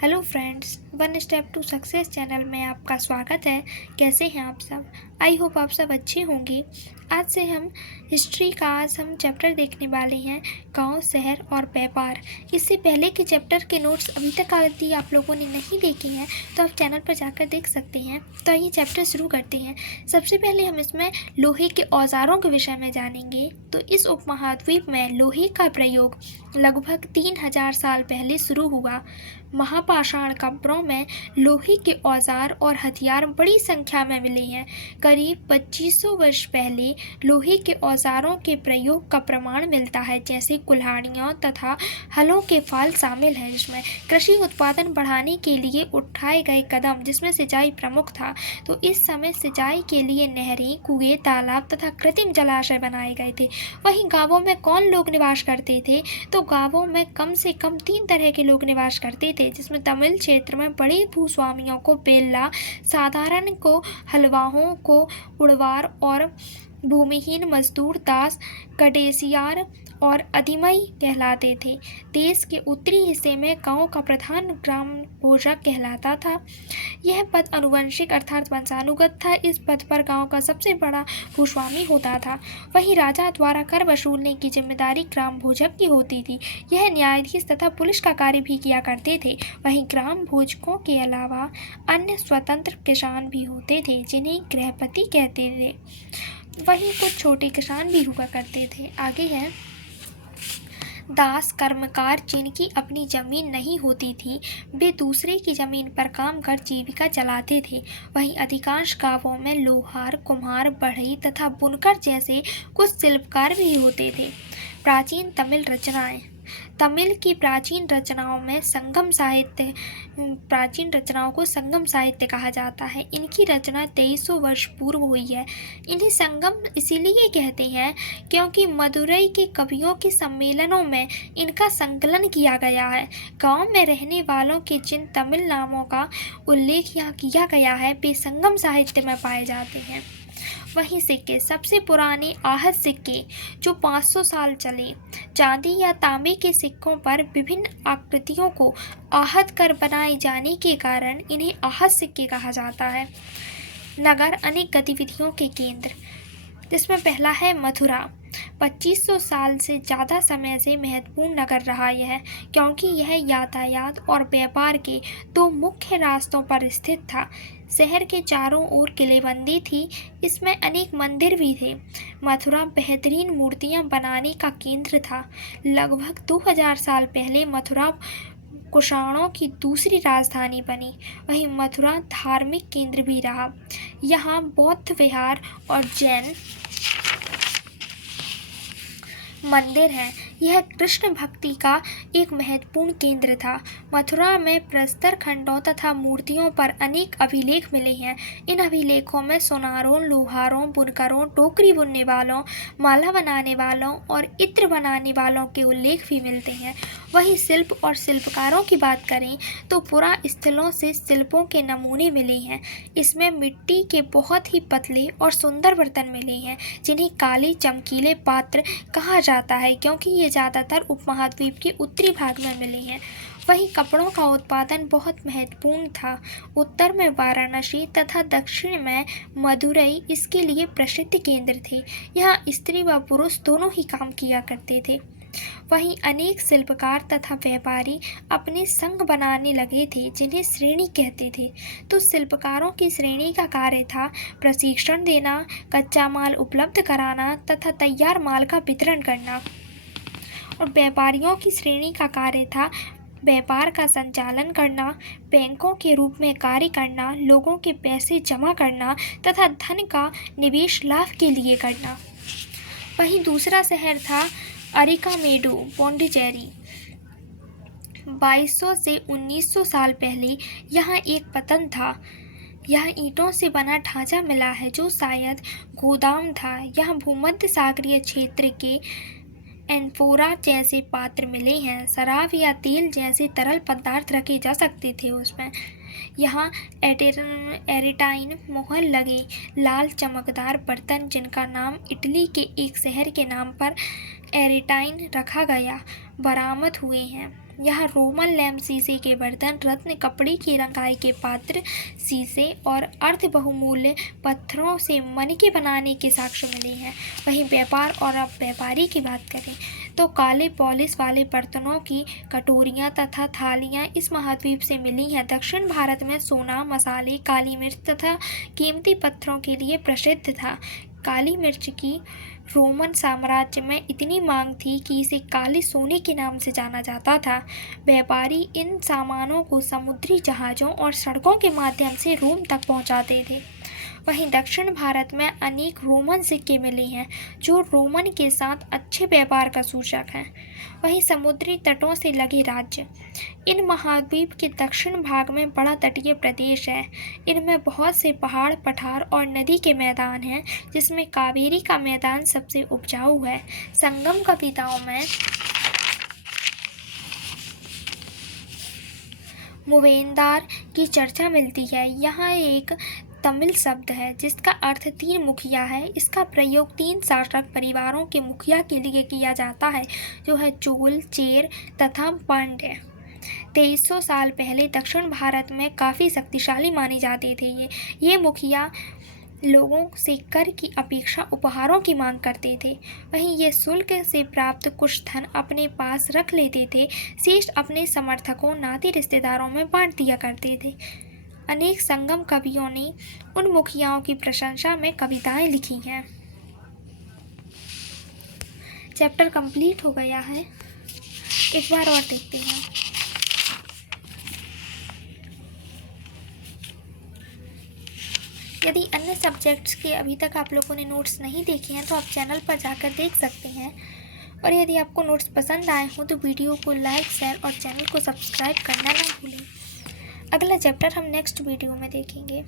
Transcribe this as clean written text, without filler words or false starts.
Hello friends, one step to success channel में आपका स्वागत है। कैसे हैं आप सब? आई होप आप सब अच्छे होंगे। आज से हम हिस्ट्री का हम चैप्टर देखने वाले हैं, गांव, शहर और व्यापार। इससे पहले के चैप्टर के नोट्स अभी तक यदि आप लोगों ने नहीं देखे हैं तो आप चैनल पर जाकर देख सकते हैं। तो ये चैप्टर शुरू करते हैं। सबसे पहले हम इसमें लोहे के औजारों के विषय में जानेंगे। तो इस उपमहाद्वीप में लोहे का प्रयोग लगभग 3000 साल पहले शुरू हुआ। महापाषाण कब्रों में लोहे के औजार और हथियार बड़ी संख्या में मिले हैं। करीब 2500 वर्ष पहले लोहे के औजारों के प्रयोग का प्रमाण मिलता है, जैसे कुल्हाड़ियों तथा हलों के फाल शामिल हैं। इसमें कृषि उत्पादन बढ़ाने के लिए उठाए गए कदम, जिसमें सिंचाई प्रमुख था। तो इस समय सिंचाई के लिए नहरें, कुएं, तालाब तथा कृत्रिम जलाशय बनाए गए थे। वहीं गांवों में कौन लोग निवास करते थे? तो गांवों में कम से कम 3 तरह के लोग निवास करते थे, जिसमें तमिल क्षेत्र में बड़े भूस्वामियों को बेल्ला, साधारण को हलवाहों को उड़वार और भूमिहीन मजदूर दास कडेसियार और अधिमई कहलाते थे। देश के उत्तरी हिस्से में गांव का प्रधान ग्राम भोजक कहलाता था। यह पद अनुवंशिक अर्थात वंशानुगत था। इस पद पर गांव का सबसे बड़ा भूस्वामी होता था। वहीं राजा द्वारा कर वसूलने की जिम्मेदारी ग्राम भोजक की होती थी। यह न्यायाधीश तथा पुलिस का कार्य भी किया करते थे। वहीं ग्राम भोजकों के अलावा अन्य स्वतंत्र किसान भी होते थे, जिन्हें गृहपति कहते थे। वहीं कुछ छोटे किसान भी हुआ करते थे। आगे है दास कर्मकार, जिनकी अपनी जमीन नहीं होती थी, वे दूसरे की जमीन पर काम कर जीविका चलाते थे। वहीं अधिकांश गांवों में लोहार, कुम्हार, बढ़ई तथा बुनकर जैसे कुछ शिल्पकार भी होते थे। प्राचीन तमिल रचनाएं। तमिल की प्राचीन रचनाओं को संगम साहित्य कहा जाता है। इनकी रचना 2300 वर्ष पूर्व हुई है। इन्हें संगम इसीलिए कहते हैं क्योंकि मदुरई के कवियों के सम्मेलनों में इनका संकलन किया गया है। गांव में रहने वालों के जिन तमिल नामों का उल्लेख यहाँ किया गया है, वे संगम साहित्य में पाए जाते हैं। वहीं सिक्के। सबसे पुराने आहत सिक्के जो 500 साल चले। चांदी या तांबे के सिक्कों पर विभिन्न आकृतियों को आहत कर बनाए जाने के कारण इन्हें आहत सिक्के कहा जाता है। नगर अनेक गतिविधियों के केंद्र, जिसमें पहला है मथुरा। 2500 साल से ज़्यादा समय से महत्वपूर्ण नगर रहा यह, क्योंकि यह यातायात और व्यापार के 2 मुख्य रास्तों पर स्थित था। शहर के चारों ओर किलेबंदी थी। इसमें अनेक मंदिर भी थे। मथुरा बेहतरीन मूर्तियां बनाने का केंद्र था। लगभग 2000 साल पहले मथुरा कुषाणों की दूसरी राजधानी बनी। वहीं मथुरा धार्मिक केंद्र भी रहा। यहाँ बौद्ध विहार और जैन मंदिर है। यह कृष्ण भक्ति का एक महत्वपूर्ण केंद्र था। मथुरा में प्रस्तर खंडों तथा मूर्तियों पर अनेक अभिलेख मिले हैं। इन अभिलेखों में सोनारों, लोहारों, बुनकरों, टोकरी बुनने वालों, माला बनाने वालों और इत्र बनाने वालों के उल्लेख भी मिलते हैं। वहीं शिल्प और शिल्पकारों की बात करें तो पुरा स्थलों से शिल्पों के नमूने मिले हैं। इसमें मिट्टी के बहुत ही पतले और सुंदर बर्तन मिले हैं, जिन्हें काले चमकीले पात्र कहा जाता है, क्योंकि ये ज़्यादातर उपमहाद्वीप के उत्तरी भाग में मिले हैं। वहीं कपड़ों का उत्पादन बहुत महत्वपूर्ण था। उत्तर में वाराणसी तथा दक्षिण में मदुरई इसके लिए प्रसिद्ध केंद्र थे। यहाँ स्त्री व पुरुष दोनों ही काम किया करते थे। वहीं अनेक शिल्पकार तथा व्यापारी अपने संघ बनाने लगे थे, जिन्हें श्रेणी कहते थे। तो शिल्पकारों की श्रेणी का कार्य था प्रशिक्षण देना, कच्चा माल उपलब्ध कराना तथा तैयार माल का वितरण करना। और व्यापारियों की श्रेणी का कार्य था व्यापार का संचालन करना, बैंकों के रूप में कार्य करना, लोगों के पैसे जमा करना तथा धन का निवेश लाभ के लिए करना। वहीं दूसरा शहर था अरिकामेडु, पौंडीचेरी। 2200 से 1900 साल पहले यहाँ एक पतन था। यह ईंटों से बना ढांचा मिला है, जो शायद गोदाम था। यहाँ भूमध्य सागरीय क्षेत्र के एन्फोरा जैसे पात्र मिले हैं। शराब या तेल जैसे तरल पदार्थ रखे जा सकते थे उसमें। यहाँ एरेटाइन मोहर लगे लाल चमकदार बर्तन, जिनका नाम इटली के एक शहर के नाम पर एरेटाइन रखा गया, बरामद हुए हैं। यहाँ रोमन लैम्प शीशे के बर्तन, रत्न, कपड़े की रंगाई के पात्र, शीशे और अर्ध बहुमूल्य पत्थरों से मणिके बनाने के साक्ष्य मिले हैं। वहीं व्यापार और अब व्यापारी की बात करें तो काले पॉलिश वाले बर्तनों की कटोरियाँ तथा थालियाँ इस महाद्वीप से मिली हैं। दक्षिण भारत में सोना, मसाले, काली मिर्च तथा कीमती पत्थरों के लिए प्रसिद्ध था। काली मिर्च की रोमन साम्राज्य में इतनी मांग थी कि इसे काले सोने के नाम से जाना जाता था। व्यापारी इन सामानों को समुद्री जहाज़ों और सड़कों के माध्यम से रोम तक पहुंचाते थे। वहीं दक्षिण भारत में अनेक रोमन सिक्के मिले हैं जो रोमन के साथ अच्छे व्यापार का सूचक हैं। वहीं समुद्री तटों से लगे राज्य, इन महाद्वीप के दक्षिण भाग में बड़ा तटीय प्रदेश है। इनमें बहुत से पहाड़, पठार और नदी के मैदान हैं, जिसमें कावेरी का मैदान सबसे उपजाऊ है। संगम कविताओं में मूवेंदार की चर्चा मिलती है। यहाँ एक तमिल शब्द है जिसका अर्थ 3 मुखिया है। इसका प्रयोग 3 शासक परिवारों के मुखिया के लिए किया जाता है, जो है चोल, चेर तथा पांड्य। 2300 साल पहले दक्षिण भारत में काफ़ी शक्तिशाली माने जाते थे। ये मुखिया लोगों से कर की अपेक्षा उपहारों की मांग करते थे। वहीं ये शुल्क से प्राप्त कुछ धन अपने पास रख लेते थे, शेष अपने समर्थकों, नाते रिश्तेदारों में बांट दिया करते थे। अनेक संगम कवियों ने उन मुखियाओं की प्रशंसा में कविताएं लिखी हैं। चैप्टर कंप्लीट हो गया है, एक बार और देखते हैं। यदि अन्य सब्जेक्ट्स के अभी तक आप लोगों ने नोट्स नहीं देखे हैं तो आप चैनल पर जाकर देख सकते हैं। और यदि आपको नोट्स पसंद आए हों तो वीडियो को लाइक, शेयर और चैनल को सब्सक्राइब करना ना भूलें। अगला चैप्टर हम नेक्स्ट वीडियो में देखेंगे।